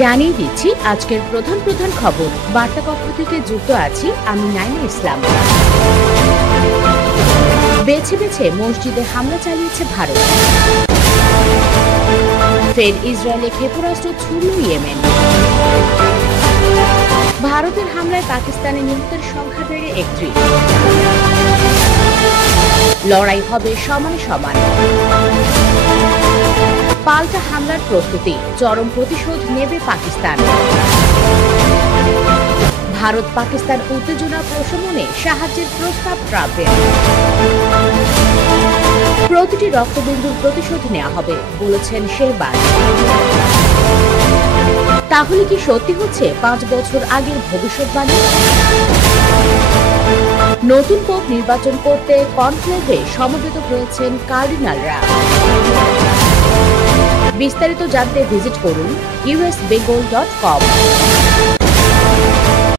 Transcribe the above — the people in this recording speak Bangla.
জানিয়ে দিচ্ছি আজকের প্রধান প্রধান খবর। বার্তা কক্ষ থেকে যুক্ত আছি আমি নাইমা ইসলাম। বেছে বেছে মসজিদে হামলা চালিয়েছে ভারত। ফের ইসরায়েলে ক্ষেপণাস্ত্র ছুড়ল ইয়েমেন। ভারতের হামলায় পাকিস্তানে নিহতের সংখ্যা বেড়ে 31। লড়াই হবে সমানে সমান। পাল্টা হামলার প্রস্তুতি, চরম প্রতিশোধ নেবে পাকিস্তান। ভারত পাকিস্তান উত্তেজনা প্রশমনে সাহায্যের প্রস্তাব ট্রাম্পের। প্রতিটি রক্তবিন্দুর প্রতিশোধ নেওয়া হবে বলেছেন শেহবাজ। তাহলে কি সত্যি হচ্ছে 5 বছর আগের ভবিষ্যৎবাণী? নতুন পোপ নির্বাচন করতে কনক্লেভে সমবেত হয়েছেন কার্ডিনালরা। বিস্তারিত জানতে ভিজিট করুন usbengal.com।